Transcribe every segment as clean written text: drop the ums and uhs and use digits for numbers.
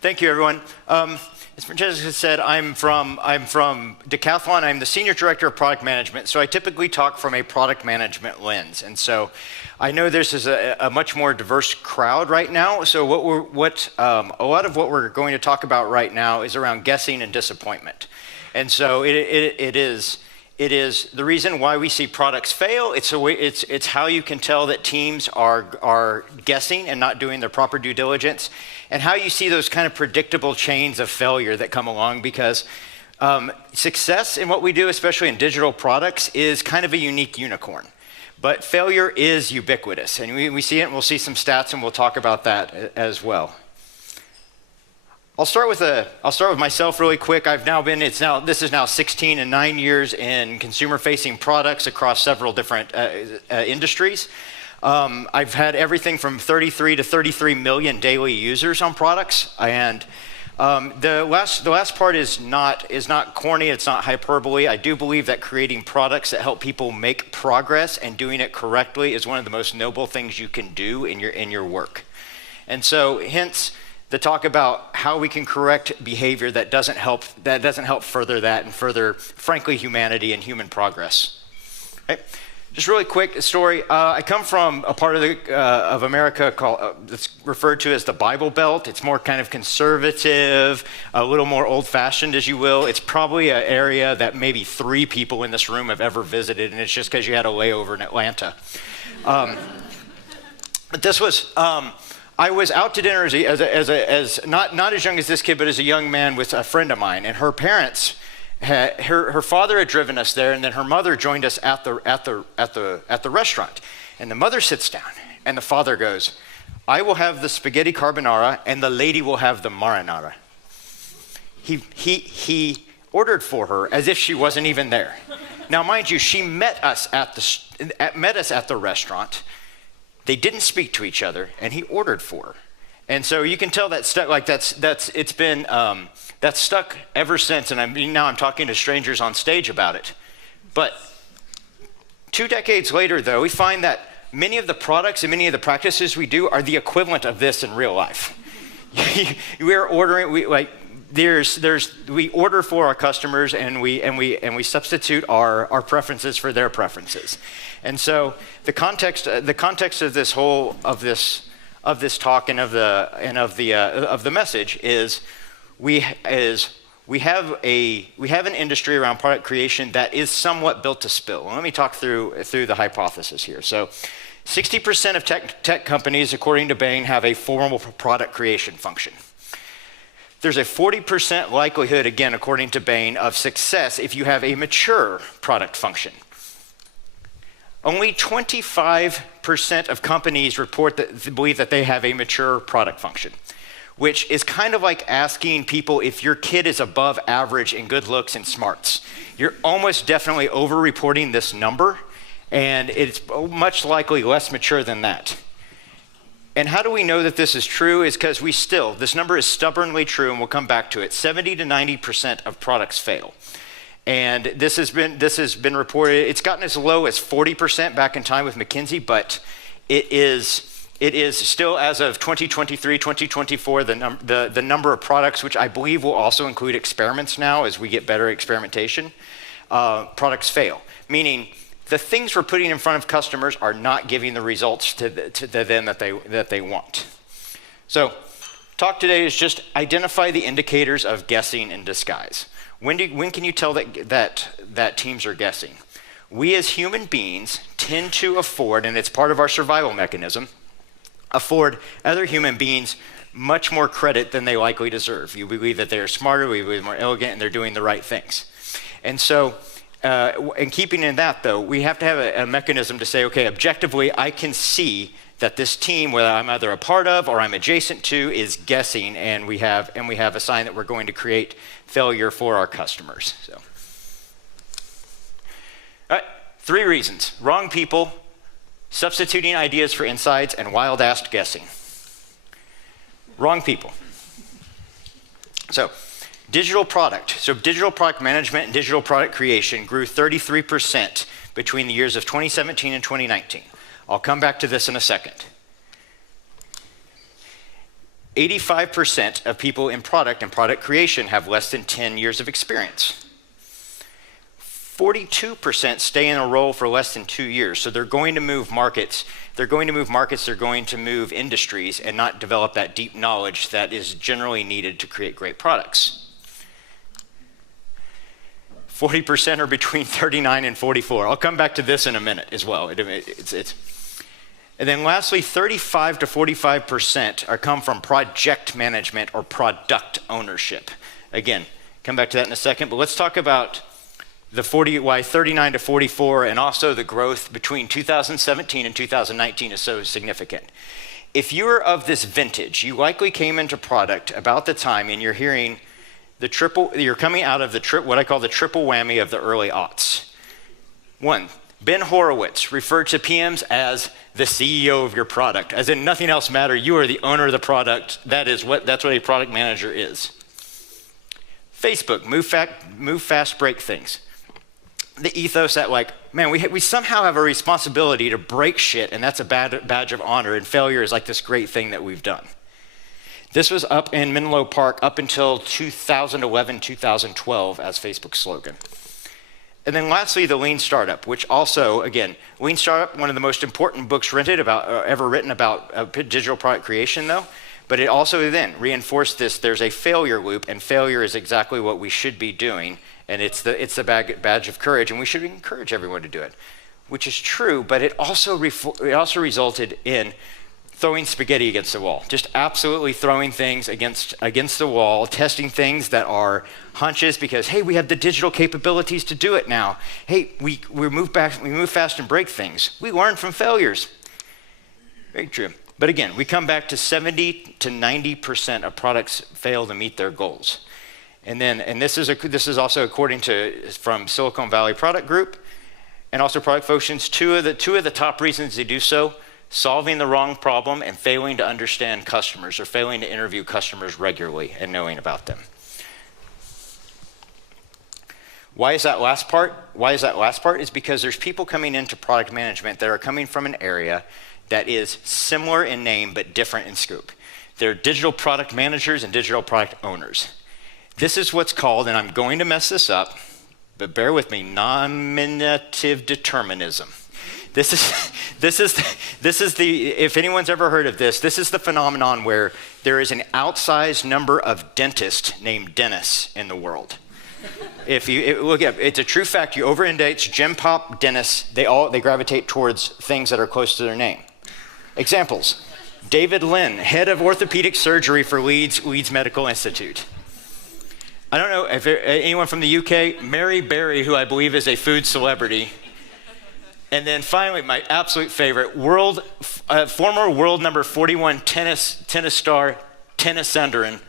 Thank you, everyone. As Francesca said, I'm from Decathlon. I'm the Senior Director of Product Management, so I typically talk from a product management lens. And so I know this is a much more diverse crowd right now, so a lot of what we're going to talk about right now is around guessing and disappointment. And so it is the reason why we see products fail. It's how you can tell that teams are guessing and not doing their proper due diligence, and how you see those kind of predictable chains of failure that come along, because success in what we do, especially in digital products, is kind of a unique unicorn. But failure is ubiquitous, and we see it, and we'll see some stats, and we'll talk about that as well. I'll start with myself really quick. This is now 16 and 9 years in consumer-facing products across several different industries. I've had everything from 33 to 33 million daily users on products, and the last part is not corny. It's not hyperbole. I do believe that creating products that help people make progress and doing it correctly is one of the most noble things you can do in your work. And so, hence the talk about how we can correct behavior that doesn't help further that and further, frankly, humanity and human progress. Okay. Just really quick story. I come from a part of America that's referred to as the Bible Belt. It's more kind of conservative, a little more old-fashioned, as you will. It's probably an area that maybe 3 people in this room have ever visited, and it's just because you had a layover in Atlanta. But this was. I was out to dinner as not as young as this kid, but as a young man with a friend of mine, and her parents. Her father had driven us there, and then her mother joined us at the restaurant. And the mother sits down, and the father goes, "I will have the spaghetti carbonara, and the lady will have the marinara." He ordered for her as if she wasn't even there. Now, mind you, she met us at the restaurant. They didn't speak to each other, and he ordered for her. And so you can tell that stuck, like that's stuck ever since. And now I'm talking to strangers on stage about it. But 2 decades later, though, we find that many of the products and many of the practices we do are the equivalent of this in real life. We are ordering. We order for our customers, and we substitute our preferences for their preferences. And so the context of this whole of this talk and of the message is we have an industry around product creation that is somewhat built to spill. Let me talk through the hypothesis here. So 60% of tech companies, according to Bain, have a formal product creation function. There's a 40% likelihood, again, according to Bain, of success if you have a mature product function. Only 25% of companies believe that they have a mature product function, which is kind of like asking people if your kid is above average in good looks and smarts. You're almost definitely over-reporting this number, and it's much likely less mature than that. And how do we know that this is true? Is because this number is stubbornly true, and we'll come back to it. 70 to 90% of products fail. And this has been reported. It's gotten as low as 40% back in time with McKinsey, but it is still, as of 2023, 2024, the number of products, which I believe will also include experiments now as we get better at experimentation, products fail. Meaning the things we're putting in front of customers are not giving the results to them that they want. So talk today is just identify the indicators of guessing in disguise. When can you tell that teams are guessing? We as human beings tend to afford, and it's part of our survival mechanism, afford other human beings much more credit than they likely deserve. We believe that they are smarter, we believe they're more elegant, and they're doing the right things. And so, in keeping in that, though, we have to have a mechanism to say, okay, objectively, I can see that this team, whether I'm either a part of or I'm adjacent to, is guessing, and we have a sign that we're going to create failure for our customers. So, all right, 3 reasons: wrong people, substituting ideas for insights, and wild-ass guessing. Wrong people. So, digital product management and digital product creation grew 33% between the years of 2017 and 2019. I'll come back to this in a second. 85% of people in product and product creation have less than 10 years of experience. 42% stay in a role for less than 2 years. So they're going to move markets. They're going to move industries and not develop that deep knowledge that is generally needed to create great products. 40% are between 39 and 44. I'll come back to this in a minute as well. And then lastly, 35 to 45% come from project management or product ownership. Again, come back to that in a second, but let's talk about why 39 to 44 and also the growth between 2017 and 2019 is so significant. If you're of this vintage, you likely came into product about the time and you're hearing you're coming out of what I call the triple whammy of the early aughts. One, Ben Horowitz referred to PMs as the CEO of your product, as in nothing else matters. You are the owner of the product. That's what a product manager is. Facebook, move fast, break things. The ethos that we somehow have a responsibility to break shit, and that's a badge of honor, and failure is like this great thing that we've done. This was up in Menlo Park up until 2011, 2012 as Facebook's slogan. And then lastly, the Lean Startup, which also, again, Lean Startup, one of the most important books ever written about digital product creation though, but it also then reinforced this, there's a failure loop, and failure is exactly what we should be doing, and it's the badge of courage, and we should encourage everyone to do it, which is true, but it also resulted in throwing spaghetti against the wall, just absolutely throwing things against the wall, testing things that are hunches because, hey, we have the digital capabilities to do it now. Hey, we move fast and break things. We learn from failures. Very true. But again, we come back to 70 to 90% of products fail to meet their goals. And this is also according from Silicon Valley Product Group and also Product Quotient's two of the top reasons they do so: solving the wrong problem and failing to understand customers, or failing to interview customers regularly and knowing about them. Why is that last part? It's because there's people coming into product management that are coming from an area that is similar in name but different in scope. They're digital product managers and digital product owners. This is what's called, and I'm going to mess this up, but bear with me, nominative determinism. This is the, if anyone's ever heard of this is the phenomenon where there is an outsized number of dentists named Dennis in the world. Look at it's a true fact. You over-index gym pop dentists, they gravitate towards things that are close to their name. Examples: David Lynn, head of orthopedic surgery for Leeds Medical Institute. I don't know if anyone from the UK, Mary Berry, who I believe is a food celebrity. And then finally, my absolute favorite, former world number 41 tennis star, Tennis Sundaram,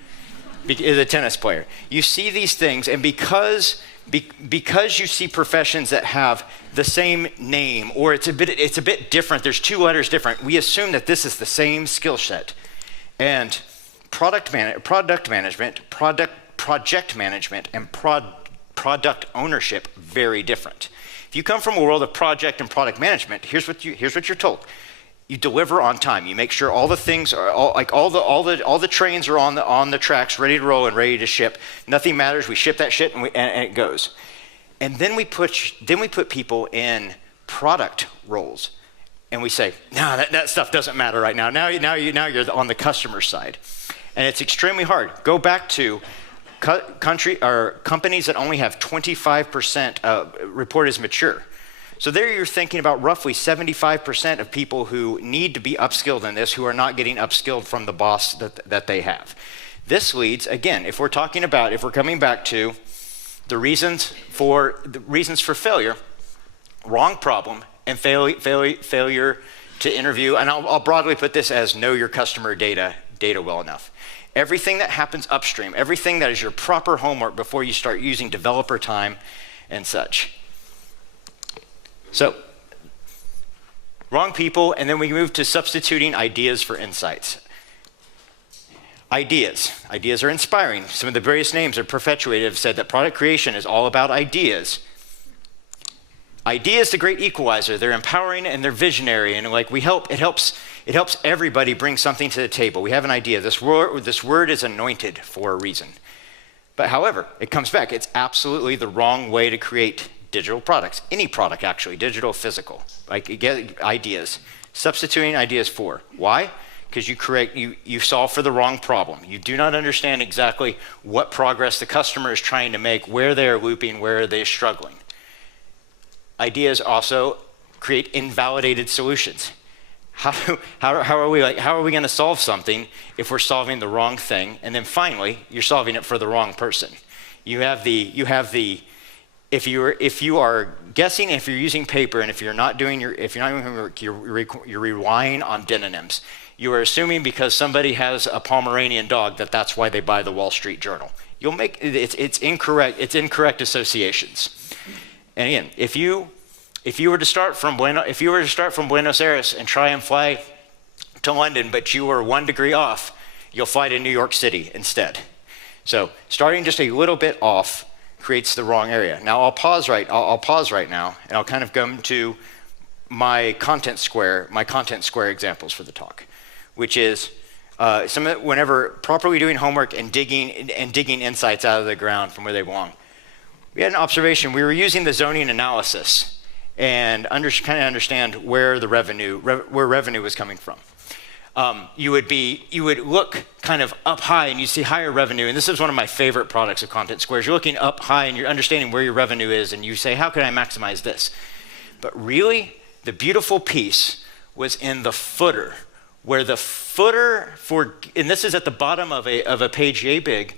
is a tennis player. You see these things, and because you see professions that have the same name, or it's a bit different, there's two letters different, we assume that this is the same skill set. And project management, and product ownership, very different. If you come from a world of project and product management, here's what you're told: you deliver on time. You make sure all the things are all the trains are on the tracks, ready to roll and ready to ship. Nothing matters. We ship that shit and it goes. And then we put people in product roles, and we say, no, that stuff doesn't matter right now. Now you're on the customer side, and it's extremely hard. Go back to companies that only have 25% report as mature. So there you're thinking about roughly 75% of people who need to be upskilled in this, who are not getting upskilled from the boss that they have. This leads, again, if we're coming back to the reasons for failure, wrong problem, and failure to interview, and I'll broadly put this as know your customer data well enough. Everything that happens upstream, everything that is your proper homework before you start using developer time and such. So, wrong people, and then we move to substituting ideas for insights. Ideas are inspiring. Some of the various names are perpetuated have said that product creation is all about ideas. Ideas, the great equalizer. They're empowering and they're visionary, and it helps It helps everybody bring something to the table. We have an idea. This word is anointed for a reason. But however, it comes back. It's absolutely the wrong way to create digital products. Any product, actually, digital, physical. Like, you get ideas. Substituting ideas for. Why? Because you solve for the wrong problem. You do not understand exactly what progress the customer is trying to make, where they're looping, where they're struggling. Ideas also create invalidated solutions. How are we going to solve something if we're solving the wrong thing? And then finally, you're solving it for the wrong person. If you are guessing, if you're using paper, and if you're not doing homework, you're relying on synonyms. You are assuming because somebody has a Pomeranian dog that's why they buy the Wall Street Journal. It's incorrect. It's incorrect associations. And again, if you were to start from Buenos Aires and try and fly to London, but you were 1 degree off, you'll fly to New York City instead. So starting just a little bit off creates the wrong area. Now I'll pause right now, and I'll kind of come to my Contentsquare examples for the talk, which is whenever properly doing homework and digging insights out of the ground from where they belong. We had an observation. We were using the zoning analysis and kind of understand where the revenue was coming from. You would look kind of up high and you see higher revenue, and this is one of my favorite products of Contentsquare. You're looking up high and you're understanding where your revenue is, and you say, how can I maximize this? But really, the beautiful piece was in the footer, where the footer and this is at the bottom of a page yay big.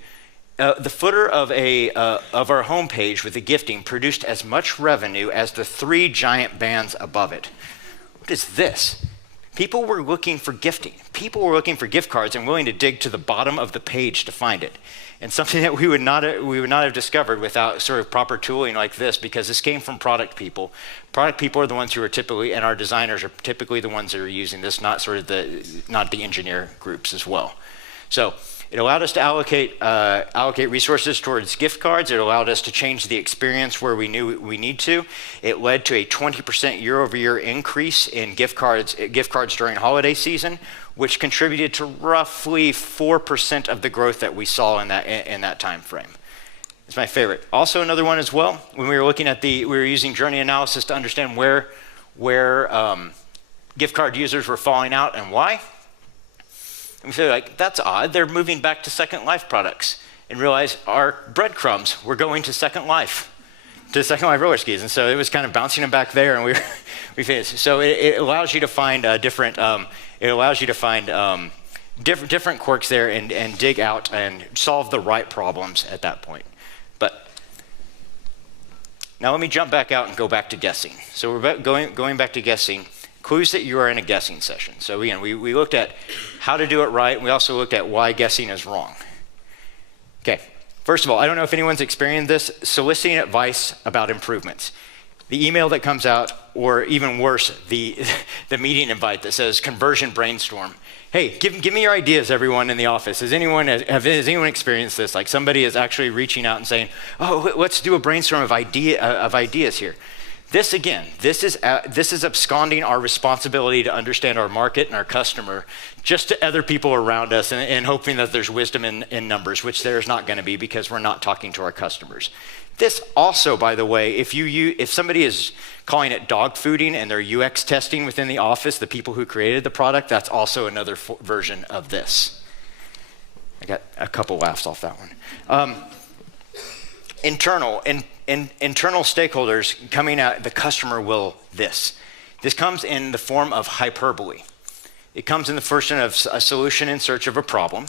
The footer of our homepage with the gifting produced as much revenue as the 3 giant bands above it. What is this? People were looking for gifting. People were looking for gift cards and willing to dig to the bottom of the page to find it. And something that we would not have discovered without sort of proper tooling like this, because this came from product people. Product people are the ones who are typically, and our designers are typically the ones that are using this, not the engineer groups as well. So it allowed us to allocate resources towards gift cards. It allowed us to change the experience where we knew we need to. It led to a 20% year-over-year increase in gift cards during holiday season, which contributed to roughly 4% of the growth that we saw in that time frame. It's my favorite. Also, another one as well. When we were using journey analysis to understand where gift card users were falling out and why. And we feel like, that's odd. They're moving back to Second Life products, and realize our breadcrumbs were going to Second Life roller skis. And so it was kind of bouncing them back there, and we finished. So it allows you to find different quirks there and dig out and solve the right problems at that point. But now let me jump back out and go back to guessing. So we're going back to guessing. Clues that you are in a guessing session. So again, we looked at how to do it right, and we also looked at why guessing is wrong. Okay, first of all, I don't know if anyone's experienced this, soliciting advice about improvements. The email that comes out, or even worse, the meeting invite that says conversion brainstorm. Hey, give me your ideas, everyone in the office. Has anyone experienced this? Like somebody is actually reaching out and saying, oh, let's do a brainstorm of ideas here. This is absconding our responsibility to understand our market and our customer just to other people around us, and hoping that there's wisdom in numbers, which there's not going to be because we're not talking to our customers. This also, by the way, if somebody is calling it dog fooding and they're UX testing within the office, the people who created the product, that's also another version of this. I got a couple laughs off that one. Internal stakeholders coming out, the customer will this. This comes in the form of hyperbole. It comes in the version of a solution in search of a problem.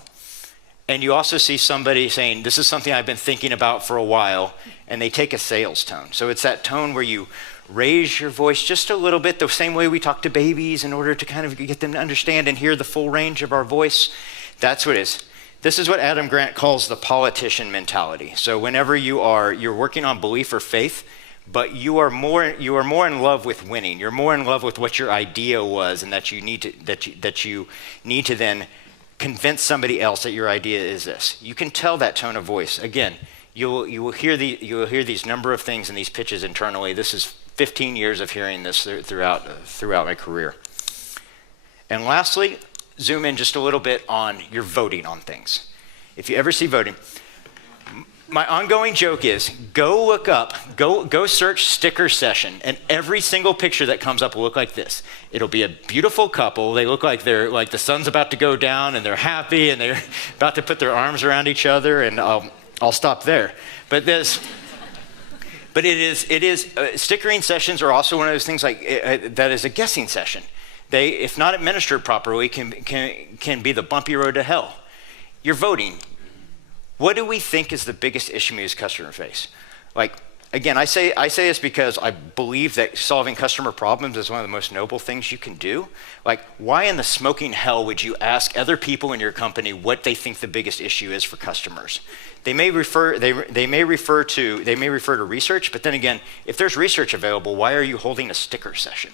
And you also see somebody saying, this is something I've been thinking about for a while, and they take a sales tone. So it's that tone where you raise your voice just a little bit, the same way we talk to babies in order to kind of get them to understand and hear the full range of our voice. That's what it is. This is what Adam Grant calls the politician mentality. So whenever you're working on belief or faith, but you are more in love with winning. You're more in love with what your idea was, and that you need to then convince somebody else that your idea is this. You can tell that tone of voice. Again, you will hear these number of things in these pitches internally. This is 15 years of hearing this throughout my career. And lastly, zoom in just a little bit on your voting on things. If you ever see voting, my ongoing joke is go search sticker session, and every single picture that comes up will look like this. It'll be a beautiful couple. They look like the sun's about to go down and they're happy and they're about to put their arms around each other, and I'll stop there. But stickering sessions are also one of those things that is a guessing session. They, if not administered properly, can be the bumpy road to hell. You're voting. What do we think is the biggest issue as customers face? Again, I say this because I believe that solving customer problems is one of the most noble things you can do. Why in the smoking hell would you ask other people in your company what they think the biggest issue is for customers? They may refer to research, but then again, if there's research available, why are you holding a sticker session?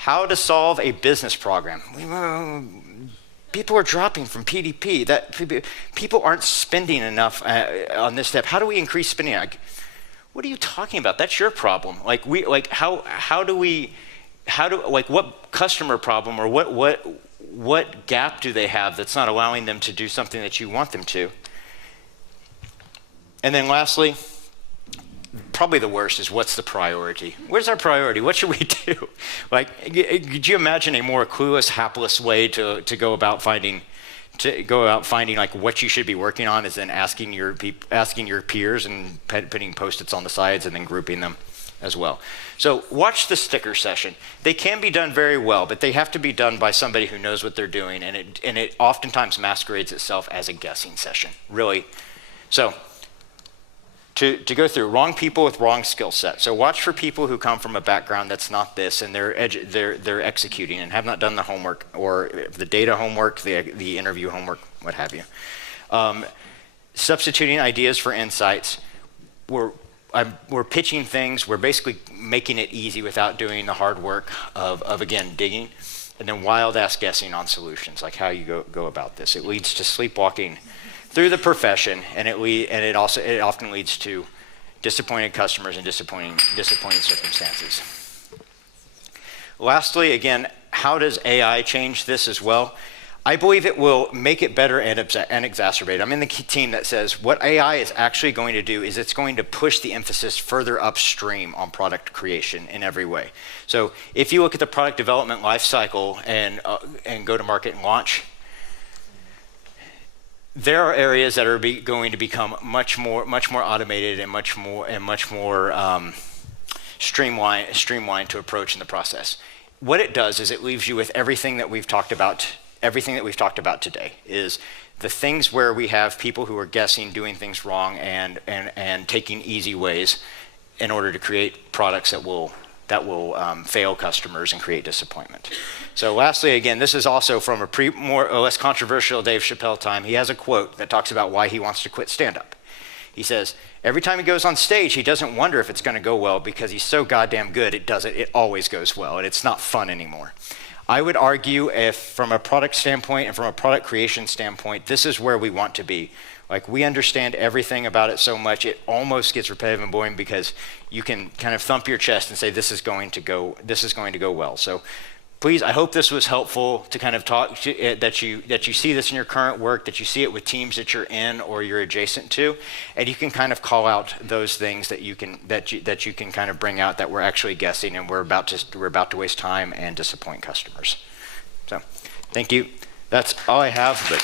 How to solve a business program. People are dropping from PDP. People aren't spending enough on this step. How do we increase spending? What are you talking about? That's your problem. What customer problem or what gap do they have that's not allowing them to do something that you want them to? And then lastly, probably the worst is, what's the priority? Where's our priority? What should we do? Could you imagine a more clueless, hapless way to go about finding what you should be working on, is then asking your peers and putting Post-its on the sides and then grouping them as well. So watch the sticker session. They can be done very well, but they have to be done by somebody who knows what they're doing, and it oftentimes masquerades itself as a guessing session, really. So to go through, wrong people with wrong skill set. So watch for people who come from a background that's not this, and they're executing and have not done the homework, or the data homework, the interview homework, what have you. Substituting ideas for insights. We're pitching things. We're basically making it easy without doing the hard work of again, digging. And then wild ass guessing on solutions, like how you go about this. It leads to sleepwalking through the profession, and it often leads to disappointed customers and disappointing circumstances. Lastly, again, how does AI change this as well? I believe it will make it better and exacerbate. I'm in the team that says what AI is actually going to do is it's going to push the emphasis further upstream on product creation in every way. So if you look at the product development lifecycle and go to market and launch, there are areas that are going to become much more automated and much more streamlined to approach in the process. What it does is it leaves you with everything that we've talked about. Everything that we've talked about today is the things where we have people who are guessing, doing things wrong, and taking easy ways in order to create products that will fail customers and create disappointment. So lastly, again, this is also from a more or less controversial Dave Chappelle time. He has a quote that talks about why he wants to quit stand-up. He says, every time he goes on stage, he doesn't wonder if it's going to go well because he's so goddamn good, it always goes well, and it's not fun anymore. I would argue, if from a product standpoint and from a product creation standpoint, this is where we want to be. We understand everything about it so much, it almost gets repetitive and boring because you can kind of thump your chest and say, this is going to go well. So please, I hope this was helpful to kind of talk to, that you see this in your current work, that you see it with teams that you're in or you're adjacent to, and you can kind of call out those things that you can kind of bring out that we're actually guessing and we're about to waste time and disappoint customers. So, thank you. That's all I have. But